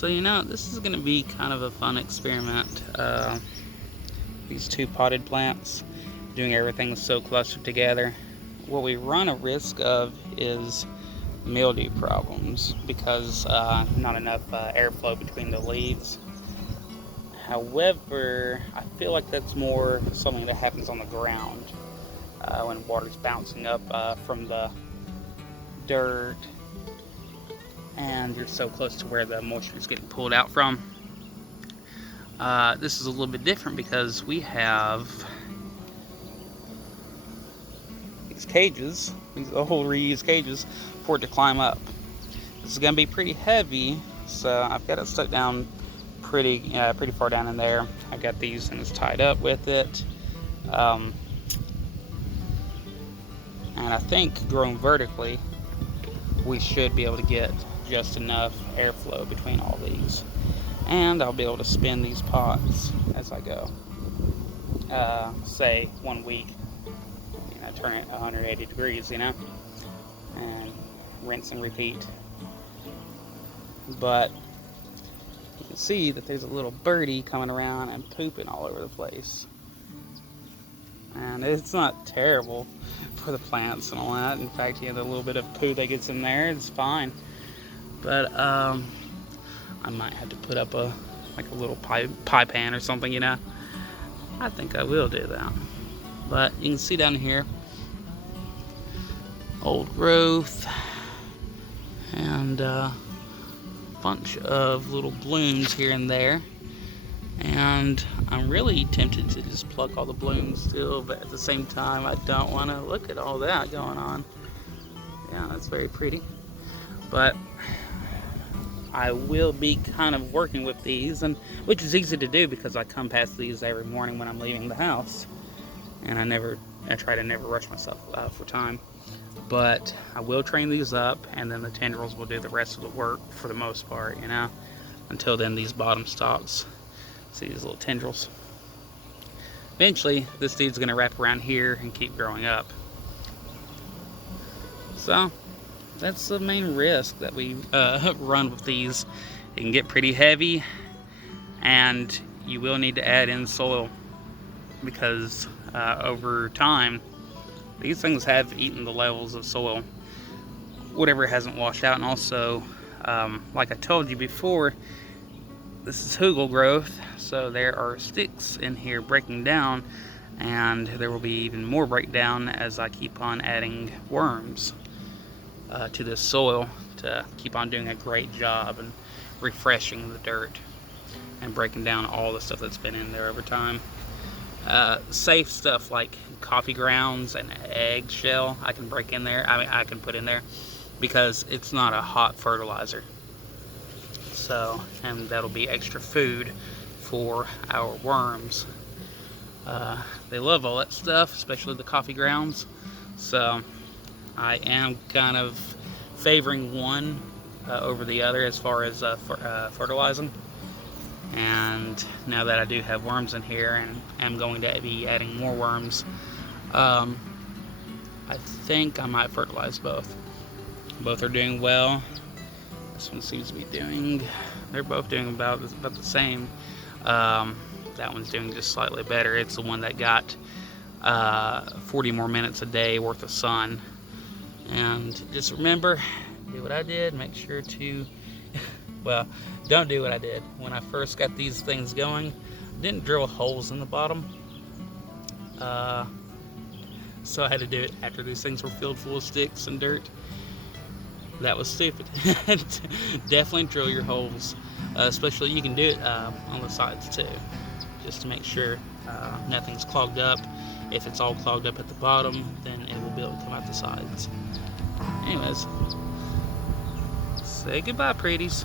So this is going to be kind of a fun experiment. These two potted plants, doing everything so clustered together. What we run a risk of is mildew problems because not enough airflow between the leaves. However, I feel like that's more something that happens on the ground when water's bouncing up from the dirt and you're so close to where the moisture is getting pulled out from. This is a little bit different because we have these cages, these old reused cages, for it to climb up. This is going to be pretty heavy, so I've got it stuck down pretty far down in there. I've got these things tied up with it, and I think growing vertically, we should be able to get just enough airflow between all these, and I'll be able to spin these pots as I go. Say 1 week, turn it 180 degrees, and rinse and repeat. But you can see that there's a little birdie coming around and pooping all over the place, and it's not terrible for the plants and all that. In fact, the little bit of poo that gets in there is fine. But I might have to put up a little pie pan or something, I think I will do that. But you can see down here, old growth and a bunch of little blooms here and there. And I'm really tempted to just pluck all the blooms still, but at the same time, I don't want to look at all that going on. Yeah, that's very pretty. But I will be kind of working with these, and which is easy to do because I come past these every morning when I'm leaving the house, and I try to never rush myself for time. But I will train these up, and then the tendrils will do the rest of the work for the most part, until then these bottom stalks, see these little tendrils. Eventually this dude's gonna wrap around here and keep growing up. So that's the main risk that we run with these. It can get pretty heavy, and you will need to add in soil because over time these things have eaten the levels of soil, whatever hasn't washed out. And also, like I told you before, this is hugel growth, so there are sticks in here breaking down, and there will be even more breakdown as I keep on adding worms to this soil to keep on doing a great job and refreshing the dirt and breaking down all the stuff that's been in there over time. Safe stuff like coffee grounds and egg shell I can break in there. I can put in there because it's not a hot fertilizer. So, and that'll be extra food for our worms. They love all that stuff, especially the coffee grounds. So I am kind of favoring one over the other as far as fertilizing. And now that I do have worms in here and am going to be adding more worms, I think I might fertilize both. Both are doing well. This one seems to be they're both doing about the same. That one's doing just slightly better. It's the one that got 40 more minutes a day worth of sun. And just remember, do what I did, make sure to, well, don't do what I did. When I first got these things going, I didn't drill holes in the bottom. So I had to do it after these things were filled full of sticks and dirt. That was stupid. Definitely drill your holes, especially you can do it on the sides too, just to make sure nothing's clogged up. If it's all clogged up at the bottom, then it will be able to come out the sides. Anyways, say goodbye, pretties.